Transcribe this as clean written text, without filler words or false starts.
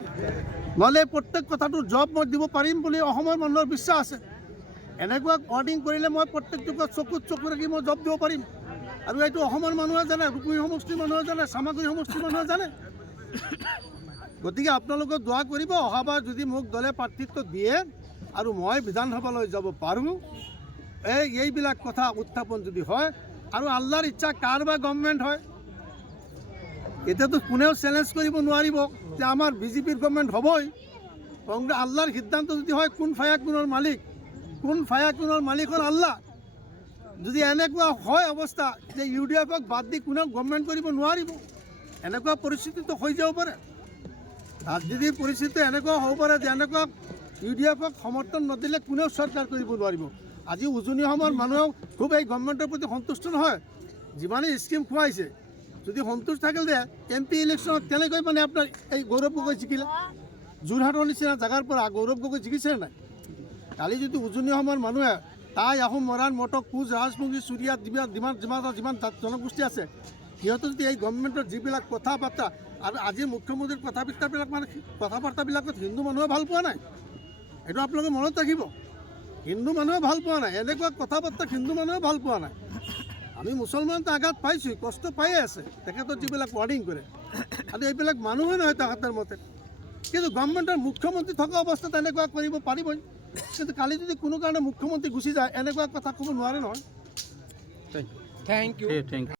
নহ'লে প্ৰত্যেক কথাটো জব মই দিব পাৰিম বুলি অসমৰ মানুহৰ বিশ্বাস আছে। এনেকুৱা ৱাৰ্ডিং কৰিলে মই প্ৰত্যেকটো চকুত চকু ৰাখি মই জব দিব পাৰিম। আৰু এইটো অসমৰ মানুহে জানে, ৰূপহী সমষ্টিৰ মানুহে জানে, চামাগুৰি সমষ্টিৰ মানুহে জানে। গতিকে আপোনালোকে দোৱা কৰিব, অহাবাৰ যদি মোক দলে প্ৰাৰ্থিত্ব দিয়ে আৰু মই বিধানসভালৈ যাব পাৰোঁ, এইবিলাক কথা উত্থাপন যদি হয়, আৰু আল্লাহৰ ইচ্ছা কাৰ বা গভৰ্ণমেণ্ট হয়, এতিয়াতো কোনেও চেলেঞ্জ কৰিব নোৱাৰিব যে আমাৰ বিজেপিৰ গভৰ্ণমেণ্ট হ'বই। কংগ্ৰেছ আল্লাহৰ সিদ্ধান্ত যদি হয়, কোন ফায়াকুনৰ মালিক হ'ল আল্লাহ। যদি এনেকুৱা হয় অৱস্থা যে UDF-ক বাদ দি কোনেও গভৰ্ণমেণ্ট কৰিব নোৱাৰিব, এনেকুৱা পৰিস্থিতিটো হৈ যাব পাৰে। ৰাজনীতিৰ পৰিস্থিতি এনেকুৱা হ'ব পাৰে যে এনেকুৱা UDF-ক সমৰ্থন নদিলে কোনেও চৰকাৰ কৰিব নোৱাৰিব। আজি উজনি অসমৰ মানুহেও খুব এই গভৰ্ণমেণ্টৰ প্ৰতি সন্তুষ্ট নহয়। যিমানেই স্কিম খুৱাইছে, যদি সন্তুষ্ট থাকিল যে MP ইলেকশ্যনত কেনেকৈ মানে আপোনাৰ এই গৌৰৱ গগৈ জিকিলে, যোৰহাটৰ নিচিনা জেগাৰ পৰা গৌৰৱ গগৈ জিকিছে নাই? কালি যদি উজনি অসমৰ মানুহে টাই, আহোম, মৰাণ, মটক, কোচ, ৰাজবংশী, চুৰীয়া, যিমান জনগোষ্ঠী আছে, সিহঁতে যদি এই গভৰ্ণমেণ্টৰ যিবিলাক কথা বাৰ্তা আৰু আজি মুখ্যমন্ত্ৰীৰ কথা বাৰ্তাবিলাকত হিন্দু মানুহে ভাল পোৱা নাই। এইটো আপোনালোকে মনত ৰাখিব, হিন্দু মানুহে ভাল পোৱা নাই, এনেকুৱা কথা বাৰ্তা হিন্দু মানুহে ভাল পোৱা নাই। আমি মুছলমানটো আঘাত পাইছোঁ, কষ্ট পায়ে আছে তেখেতৰ যিবিলাক ৱাৰ্ডিং কৰে, আৰু এইবিলাক মানুহে নহয় তেখেতৰ মতে। কিন্তু গভৰ্ণমেণ্টৰ মুখ্যমন্ত্ৰী থকা অৱস্থাত এনেকুৱা কৰিব পাৰিবই। কিন্তু কালি যদি কোনো কাৰণে মুখ্যমন্ত্ৰী গুচি যায়, এনেকুৱা কথা ক'ব নোৱাৰে নহয়। Thank U.